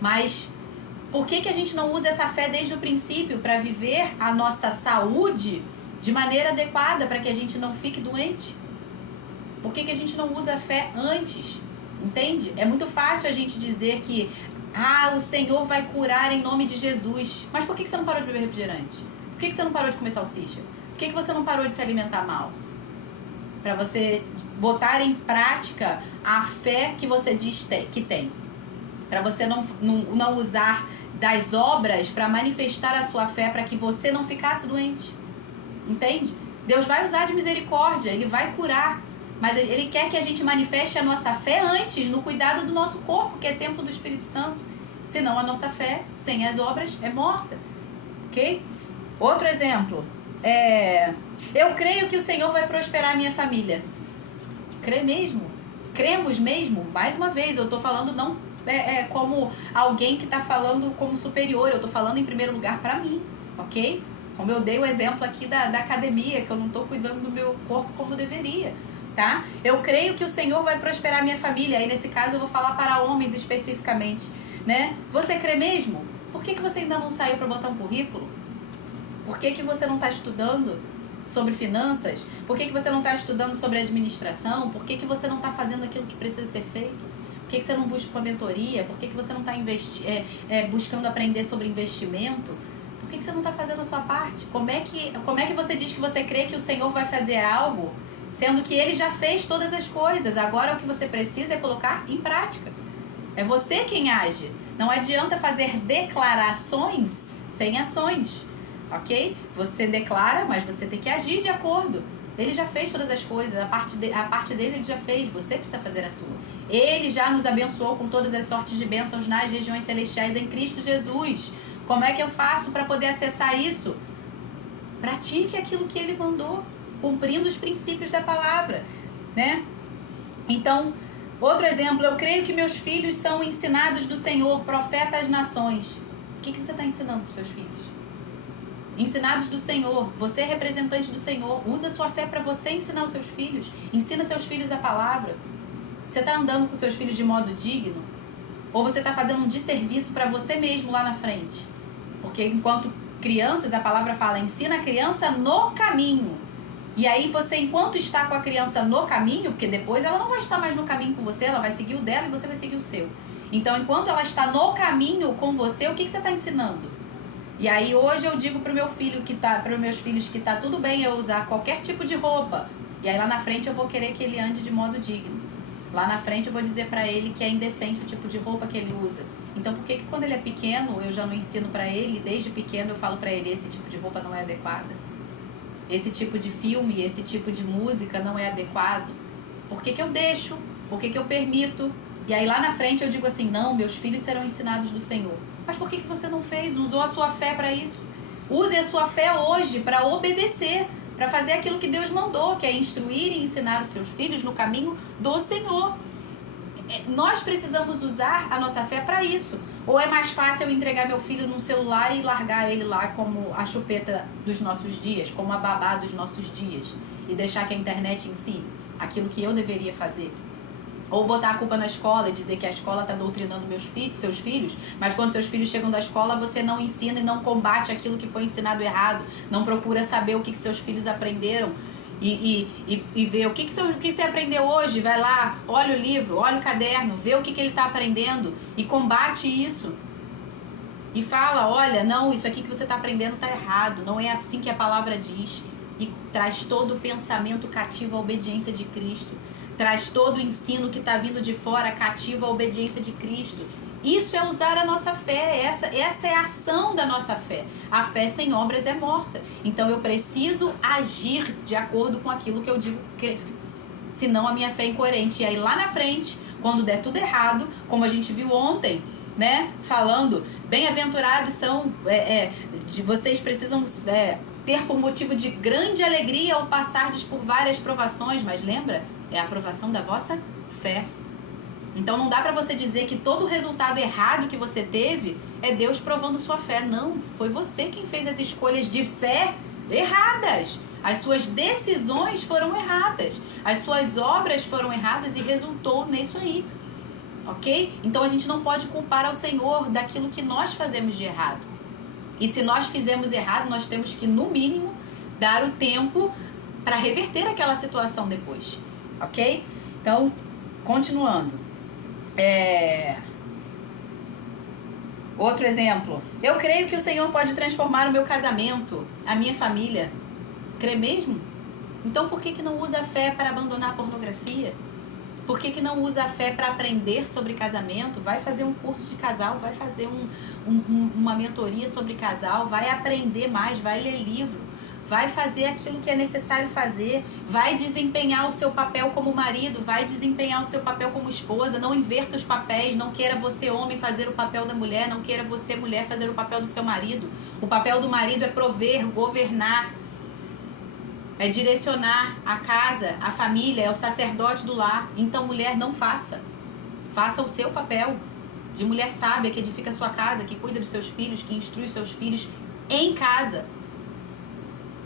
Mas por que a gente não usa essa fé desde o princípio para viver a nossa saúde de maneira adequada, para que a gente não fique doente? Por que a gente não usa a fé antes? Entende? É muito fácil a gente dizer que o Senhor vai curar em nome de Jesus. Mas por que você não parou de beber refrigerante? Por que você não parou de comer salsicha? Por que você não parou de se alimentar mal? Para você botar em prática a fé que você diz que tem. Para você não usar das obras para manifestar a sua fé, para que você não ficasse doente. Entende? Deus vai usar de misericórdia, Ele vai curar. Mas Ele quer que a gente manifeste a nossa fé antes, no cuidado do nosso corpo, que é templo do Espírito Santo. Senão a nossa fé, sem as obras, é morta. Ok? Outro exemplo. Eu creio que o Senhor vai prosperar a minha família. Crê mesmo? Cremos mesmo? Mais uma vez, eu estou falando não como alguém que está falando como superior. Eu estou falando em primeiro lugar para mim. Ok? Como eu dei o exemplo aqui da academia, que eu não estou cuidando do meu corpo como deveria. Tá? Eu creio que o Senhor vai prosperar a minha família. Aí nesse caso eu vou falar para homens especificamente, né? Você crê mesmo? Por que você ainda não saiu para botar um currículo? Por que você não está estudando sobre finanças? Por que você não está estudando sobre administração? Por que você não está fazendo aquilo que precisa ser feito? Por que você não busca uma mentoria? Por que você não está buscando aprender sobre investimento? Por que você não está fazendo a sua parte? Como é que você diz que você crê que o Senhor vai fazer algo, sendo que Ele já fez todas as coisas? Agora o que você precisa é colocar em prática. É você quem age. Não adianta fazer declarações sem ações, ok? Você declara, mas você tem que agir de acordo. Ele já fez todas as coisas, a parte dele Ele já fez, você precisa fazer a sua. Ele já nos abençoou com todas as sortes de bênçãos nas regiões celestiais em Cristo Jesus. Como é que eu faço para poder acessar isso? Pratique aquilo que Ele mandou, cumprindo os princípios da palavra, né? Então, outro exemplo, eu creio que meus filhos são ensinados do Senhor, profeta às nações. O que você está ensinando para os seus filhos? Ensinados do Senhor, você é representante do Senhor, usa sua fé para você ensinar os seus filhos, ensina seus filhos a palavra. Você está andando com seus filhos de modo digno? Ou você está fazendo um desserviço para você mesmo lá na frente? Porque enquanto crianças, a palavra fala, ensina a criança no caminho. E aí você, enquanto está com a criança no caminho, porque depois ela não vai estar mais no caminho com você, ela vai seguir o dela e você vai seguir o seu. Então, enquanto ela está no caminho com você, o que você está ensinando? E aí hoje eu digo para meus filhos que tá tudo bem eu usar qualquer tipo de roupa. E aí lá na frente eu vou querer que ele ande de modo digno. Lá na frente eu vou dizer para ele que é indecente o tipo de roupa que ele usa. Então por que quando ele é pequeno eu já não ensino para ele, desde pequeno eu falo para ele, esse tipo de roupa não é adequada? Esse tipo de filme, esse tipo de música não é adequado? Por que eu deixo? Por que eu permito? E aí lá na frente eu digo assim, não, meus filhos serão ensinados do Senhor. Mas por que você não fez? Usou a sua fé para isso? Use a sua fé hoje para obedecer, para fazer aquilo que Deus mandou, que é instruir e ensinar os seus filhos no caminho do Senhor. Nós precisamos usar a nossa fé para isso. Ou é mais fácil eu entregar meu filho num celular e largar ele lá como a chupeta dos nossos dias, como a babá dos nossos dias, e deixar que a internet ensine aquilo que eu deveria fazer? Ou botar a culpa na escola e dizer que a escola está doutrinando seus filhos, mas quando seus filhos chegam da escola você não ensina e não combate aquilo que foi ensinado errado, não procura saber o que seus filhos aprenderam e ver o que você aprendeu hoje, vai lá, olha o livro, olha o caderno, vê o que ele está aprendendo e combate isso. E fala, olha, não, isso aqui que você está aprendendo está errado, não é assim que a palavra diz. E traz todo o pensamento cativo à obediência de Cristo. Traz todo o ensino que está vindo de fora cativo à obediência de Cristo. Isso é usar a nossa fé, essa é a ação da nossa fé. A fé sem obras é morta. Então eu preciso agir de acordo com aquilo que eu digo que, senão a minha fé é incoerente. E aí lá na frente, quando der tudo errado, como a gente viu ontem, né, falando, bem-aventurados são, vocês precisam ter por motivo de grande alegria ao passardes por várias provações, mas lembra? É a aprovação da vossa fé. Então não dá pra você dizer que todo o resultado errado que você teve é Deus provando sua fé. Não, foi você quem fez as escolhas de fé erradas. As suas decisões foram erradas. As suas obras foram erradas e resultou nisso aí. Ok? Então a gente não pode culpar ao Senhor daquilo que nós fazemos de errado. E se nós fizemos errado, nós temos que, no mínimo, dar o tempo para reverter aquela situação depois. Ok? Então, continuando. Outro exemplo. Eu creio que o Senhor pode transformar o meu casamento, a minha família. Crê mesmo? Então por que não usa a fé para abandonar a pornografia? Por que não usa a fé para aprender sobre casamento? Vai fazer um curso de casal, vai fazer uma mentoria sobre casal, vai aprender mais, vai ler livro. Vai fazer aquilo que é necessário fazer, vai desempenhar o seu papel como marido, vai desempenhar o seu papel como esposa, não inverta os papéis, não queira você homem fazer o papel da mulher, não queira você mulher fazer o papel do seu marido. O papel do marido é prover, governar, é direcionar a casa, a família, é o sacerdote do lar. Então mulher, não faça o seu papel de mulher sábia que edifica a sua casa, que cuida dos seus filhos, que instrui os seus filhos em casa.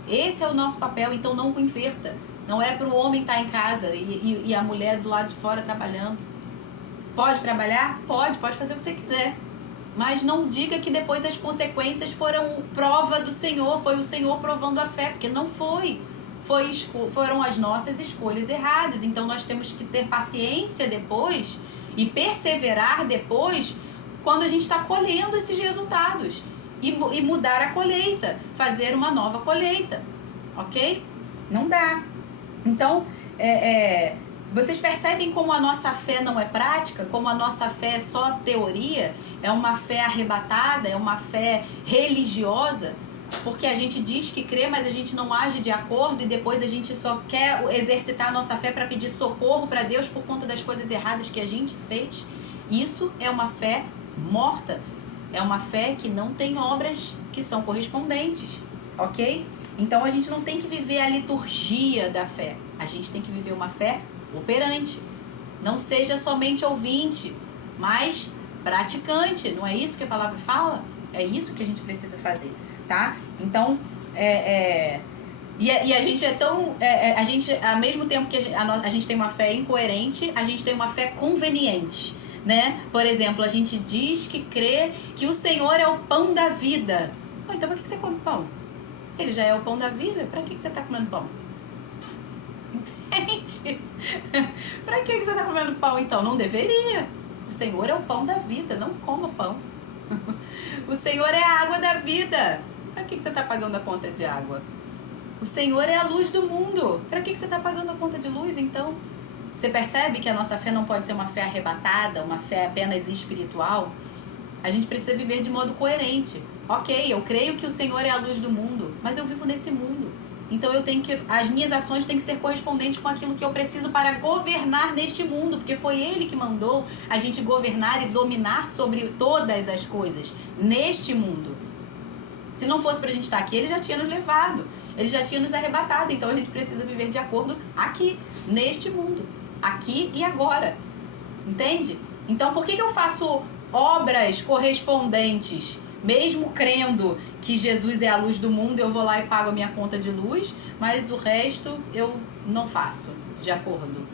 Esse é o nosso papel, então não o inverta. Não é para o homem estar em casa e a mulher do lado de fora trabalhando. Pode trabalhar? Pode fazer o que você quiser. Mas não diga que depois as consequências foram prova do Senhor, foi o Senhor provando a fé, porque não foi. Foram as nossas escolhas erradas. Então nós temos que ter paciência depois e perseverar depois quando a gente está colhendo esses resultados. E mudar a colheita, fazer uma nova colheita, ok? Não dá. Então, vocês percebem como a nossa fé não é prática? Como a nossa fé é só teoria? É uma fé arrebatada? É uma fé religiosa? Porque a gente diz que crê, mas a gente não age de acordo e depois a gente só quer exercitar a nossa fé para pedir socorro para Deus por conta das coisas erradas que a gente fez. Isso é uma fé morta. É uma fé que não tem obras que são correspondentes, ok? Então a gente não tem que viver a liturgia da fé. A gente tem que viver uma fé operante. Não seja somente ouvinte, mas praticante. Não é isso que a palavra fala? É isso que a gente precisa fazer, tá? Então, e a gente é tão... a gente, ao mesmo tempo que a gente tem uma fé incoerente, a gente tem uma fé conveniente. Né? Por exemplo, a gente diz que crê que o Senhor é o pão da vida. Então para que você come pão? Ele já é o pão da vida, para que você está comendo pão? Entende? Para que você está comendo pão então? Não deveria. O Senhor é o pão da vida, não coma pão. O Senhor é a água da vida. Para que você está pagando a conta de água? O Senhor é a luz do mundo. Para que você está pagando a conta de luz, então? Você percebe que a nossa fé não pode ser uma fé arrebatada, uma fé apenas espiritual? A gente precisa viver de modo coerente. Ok, eu creio que o Senhor é a luz do mundo, mas eu vivo nesse mundo. Então as minhas ações têm que ser correspondentes com aquilo que eu preciso para governar neste mundo, porque foi Ele que mandou a gente governar e dominar sobre todas as coisas neste mundo. Se não fosse para a gente estar aqui, Ele já tinha nos levado, Ele já tinha nos arrebatado. Então a gente precisa viver de acordo aqui, neste mundo, aqui e agora. Entende? Então por que eu faço obras correspondentes, mesmo crendo que Jesus é a luz do mundo, eu vou lá e pago a minha conta de luz, mas o resto eu não faço de acordo?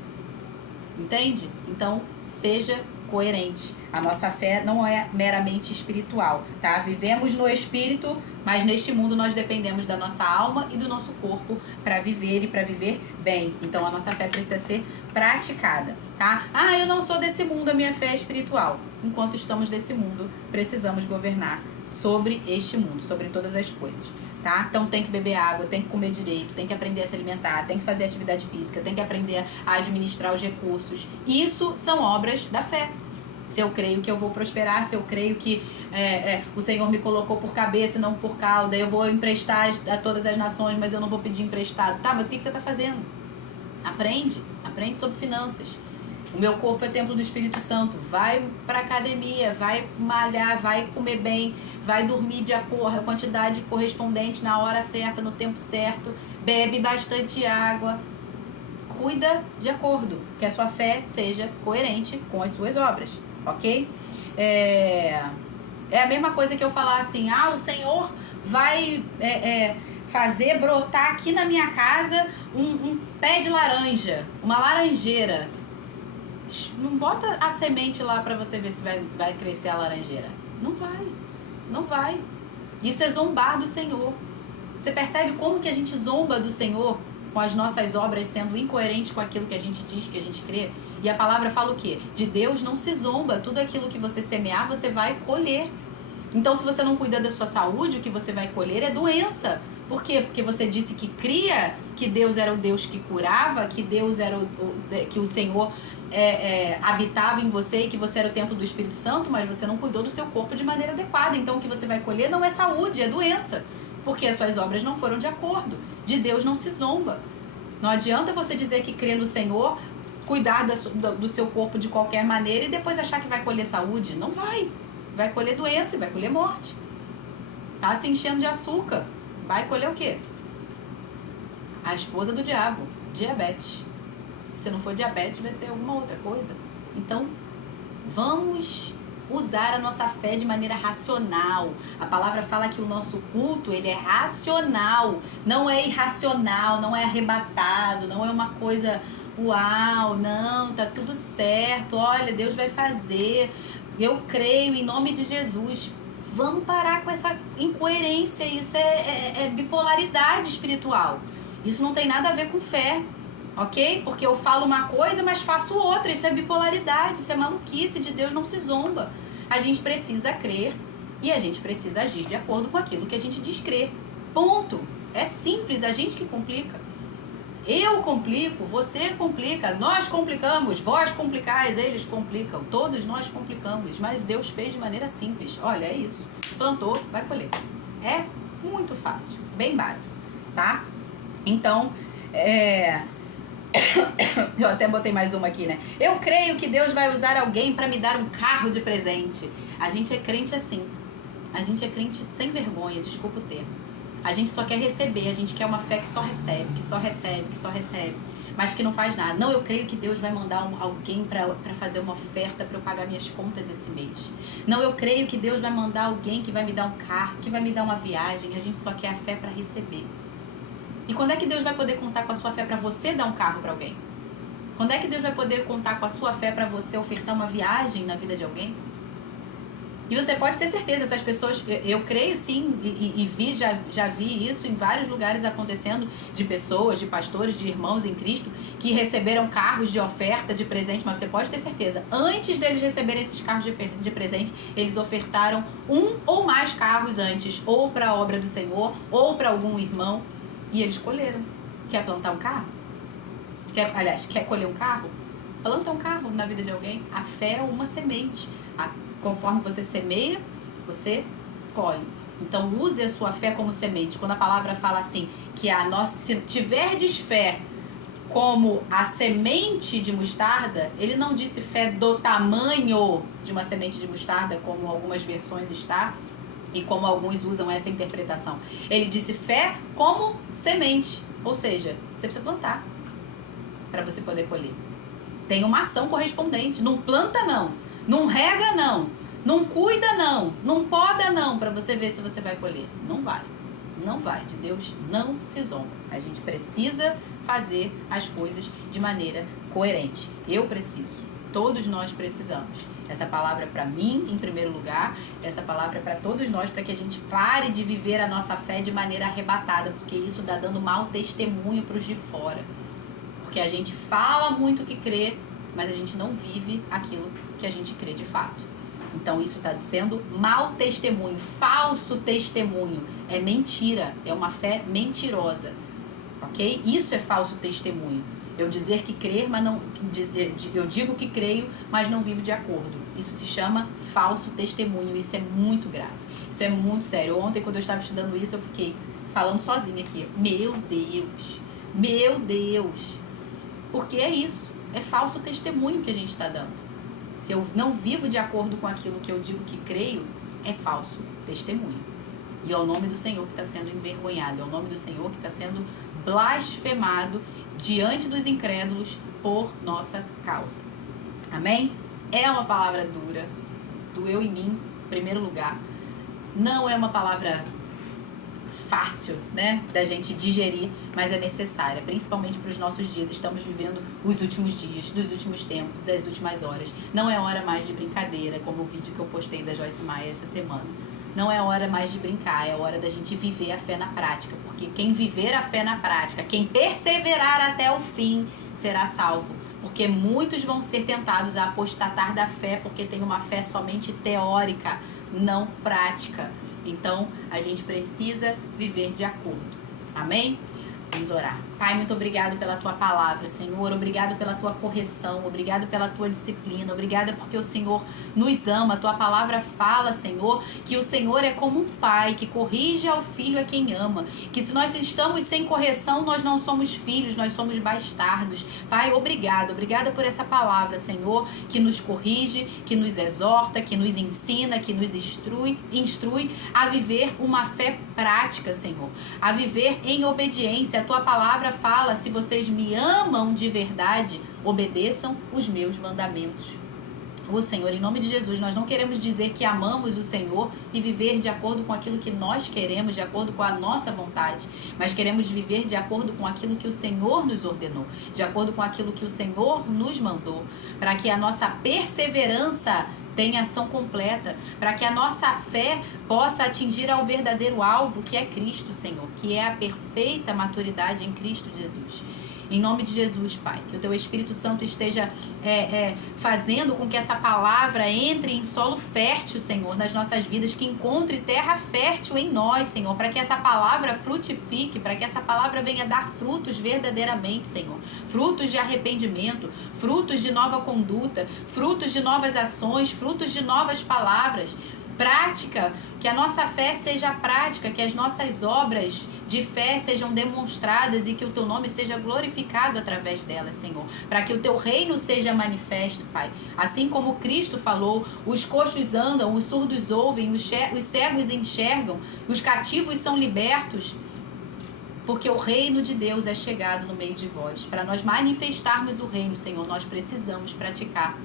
Entende? Então, seja coerente. A nossa fé não é meramente espiritual, tá? Vivemos no espírito, mas neste mundo nós dependemos da nossa alma e do nosso corpo para viver e para viver bem. Então, a nossa fé precisa ser praticada, tá? Eu não sou desse mundo, a minha fé é espiritual. Enquanto estamos nesse mundo, precisamos governar sobre este mundo, sobre todas as coisas, tá? Então tem que beber água, tem que comer direito, tem que aprender a se alimentar, tem que fazer atividade física, tem que aprender a administrar os recursos. Isso são obras da fé. Se eu creio que eu vou prosperar, se eu creio que o Senhor me colocou por cabeça e não por cauda, eu vou emprestar a todas as nações, mas eu não vou pedir emprestado. Tá, mas o que você está fazendo? Aprende sobre finanças. O meu corpo é templo do Espírito Santo. Vai pra academia, vai malhar, vai comer bem, vai dormir de acordo, a quantidade correspondente na hora certa, no tempo certo, bebe bastante água. Cuida de acordo, que a sua fé seja coerente com as suas obras, ok? É a mesma coisa que eu falar assim, o Senhor vai fazer brotar aqui na minha casa um pé de laranja, uma laranjeira. Não bota a semente lá para você ver se vai crescer a laranjeira. Não vai. Isso é zombar do Senhor. Você percebe como que a gente zomba do Senhor com as nossas obras sendo incoerentes com aquilo que a gente diz, que a gente crê? E a palavra fala o quê? De Deus não se zomba. Tudo aquilo que você semear, você vai colher. Então, se você não cuida da sua saúde, o que você vai colher é doença. Por quê? Porque você disse que cria, que Deus era o Deus que curava, que Deus era que o Senhor habitava em você e que você era o templo do Espírito Santo, mas você não cuidou do seu corpo de maneira adequada. Então o que você vai colher não é saúde, é doença, porque as suas obras não foram de acordo. De Deus não se zomba. Não adianta você dizer que crê no Senhor, cuidar do seu corpo de qualquer maneira e depois achar que vai colher saúde. Não vai colher doença e vai colher morte. Tá se enchendo de açúcar, vai colher o quê? A esposa do diabo, diabetes. Se não for diabetes, vai ser alguma outra coisa. Então, vamos usar a nossa fé de maneira racional. A palavra fala que o nosso culto, ele é racional. Não é irracional, não é arrebatado, não é uma coisa, uau, não, tá tudo certo. Olha, Deus vai fazer. Eu creio em nome de Jesus. Vamos parar com essa incoerência. Isso é bipolaridade espiritual. Isso não tem nada a ver com fé. Ok? Porque eu falo uma coisa, mas faço outra. Isso é bipolaridade, isso é maluquice. De Deus não se zomba. A gente precisa crer e a gente precisa agir de acordo com aquilo que a gente diz crer. Ponto. É simples, a gente que complica. Eu complico, você complica, nós complicamos, vós complicais, eles complicam. Todos nós complicamos, mas Deus fez de maneira simples. Olha, é isso. Plantou, vai colher. É muito fácil, bem básico, tá? Então, eu até botei mais uma aqui, né? Eu creio que Deus vai usar alguém para me dar um carro de presente. A gente é crente assim. A gente é crente sem vergonha, desculpa o termo. A gente só quer receber, a gente quer uma fé que só recebe, que só recebe, que só recebe, mas que não faz nada. Não, eu creio que Deus vai mandar alguém para fazer uma oferta para eu pagar minhas contas esse mês. Não, eu creio que Deus vai mandar alguém que vai me dar um carro, que vai me dar uma viagem. A gente só quer a fé para receber. E quando é que Deus vai poder contar com a sua fé para você dar um carro para alguém? Quando é que Deus vai poder contar com a sua fé para você ofertar uma viagem na vida de alguém? E você pode ter certeza, essas pessoas, eu creio sim, já vi isso em vários lugares acontecendo, de pessoas, de pastores, de irmãos em Cristo, que receberam cargos de oferta, de presente, mas você pode ter certeza, antes deles receberem esses cargos de presente, eles ofertaram um ou mais cargos antes, ou para a obra do Senhor, ou para algum irmão, e eles colheram. Quer plantar um carro? Quer colher um carro? Planta um carro na vida de alguém. A fé é uma semente. Conforme você semeia, você colhe. Então use a sua fé como semente. Quando a palavra fala assim, que se tiverdes fé como a semente de mostarda, ele não disse fé do tamanho de uma semente de mostarda, como algumas versões está, e como alguns usam essa interpretação. Ele disse fé como semente, ou seja, você precisa plantar para você poder colher. Tem uma ação correspondente. Não planta não, não rega não cuida não poda não, para você ver se você vai colher. Não vai. De Deus não se zomba. A gente precisa fazer as coisas de maneira coerente. Eu preciso. Todos nós precisamos. Essa palavra é para mim, em primeiro lugar. Essa palavra é para todos nós, para que a gente pare de viver a nossa fé de maneira arrebatada, porque isso dá dando mau testemunho para os de fora. Porque a gente fala muito que crê, mas a gente não vive aquilo que a gente crê de fato. Então isso está sendo mau testemunho, falso testemunho. É mentira, é uma fé mentirosa. Ok? Isso é falso testemunho. Eu dizer que crer, mas não. Eu digo que creio, mas não vivo de acordo. Isso se chama falso testemunho. Isso é muito grave. Isso é muito sério. Ontem, quando eu estava estudando isso, eu fiquei falando sozinha aqui. Meu Deus. Porque é isso. É falso testemunho que a gente está dando. Se eu não vivo de acordo com aquilo que eu digo que creio, é falso testemunho. E é o nome do Senhor que está sendo envergonhado. É o nome do Senhor que está sendo blasfemado diante dos incrédulos por nossa causa. Amém? É uma palavra dura. Doeu em mim, em primeiro lugar. Não é uma palavra fácil, né, da gente digerir, mas é necessária, principalmente para os nossos dias. Estamos vivendo os últimos dias, dos últimos tempos, as últimas horas. Não é hora mais de brincadeira, como o vídeo que eu postei da Joyce Maia essa semana. Não é hora mais de brincar, é hora da gente viver a fé na prática, porque quem viver a fé na prática, quem perseverar até o fim, será salvo. Porque muitos vão ser tentados a apostatar da fé, porque tem uma fé somente teórica, não prática. Então, a gente precisa viver de acordo. Amém? Vamos orar. Pai, muito obrigado pela tua palavra, Senhor. Obrigado pela tua correção. Obrigado pela tua disciplina. Obrigada porque o Senhor nos ama. A tua palavra fala, Senhor, que o Senhor é como um pai que corrige ao filho a quem ama. Que se nós estamos sem correção, nós não somos filhos, nós somos bastardos. Pai, obrigado. Obrigada por essa palavra, Senhor, que nos corrige, que nos exorta, que nos ensina, que nos instrui a viver uma fé prática, Senhor. A viver em obediência. A tua palavra fala, se vocês me amam de verdade, obedeçam os meus mandamentos. Ô Senhor, em nome de Jesus, nós não queremos dizer que amamos o Senhor e viver de acordo com aquilo que nós queremos, de acordo com a nossa vontade, mas queremos viver de acordo com aquilo que o Senhor nos ordenou, de acordo com aquilo que o Senhor nos mandou, para que a nossa perseverança tenha ação completa, para que a nossa fé possa atingir ao verdadeiro alvo, que é Cristo, Senhor, que é a perfeita maturidade em Cristo Jesus. Em nome de Jesus, Pai, que o Teu Espírito Santo esteja fazendo com que essa palavra entre em solo fértil, Senhor, nas nossas vidas, que encontre terra fértil em nós, Senhor, para que essa palavra frutifique, para que essa palavra venha dar frutos verdadeiramente, Senhor. Frutos de arrependimento, frutos de nova conduta, frutos de novas ações, frutos de novas palavras. Prática, que a nossa fé seja prática, que as nossas obras de fé sejam demonstradas e que o Teu nome seja glorificado através delas, Senhor. Para que o Teu reino seja manifesto, Pai. Assim como Cristo falou, os coxos andam, os surdos ouvem, os cegos enxergam, os cativos são libertos. Porque o reino de Deus é chegado no meio de vós. Para nós manifestarmos o reino, Senhor, nós precisamos praticar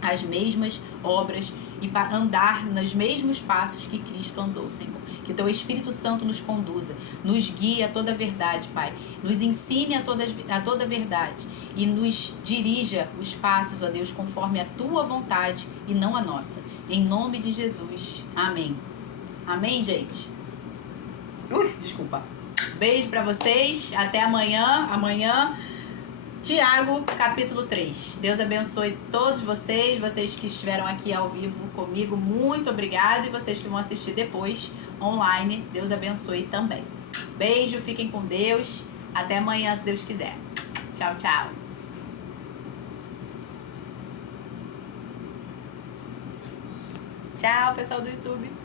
as mesmas obras e andar nos mesmos passos que Cristo andou, Senhor. Que o Teu Espírito Santo nos conduza, nos guie a toda a verdade, Pai. Nos ensine a toda a verdade e nos dirija os passos, ó Deus, conforme a Tua vontade e não a nossa. Em nome de Jesus. Amém. Amém, gente? Desculpa. Beijo pra vocês. Até amanhã. Amanhã, Tiago, capítulo 3. Deus abençoe todos vocês. Vocês que estiveram aqui ao vivo comigo, muito obrigada. E vocês que vão assistir depois, online, Deus abençoe também. Beijo, fiquem com Deus. Até amanhã, se Deus quiser. Tchau, tchau. Tchau, pessoal do YouTube.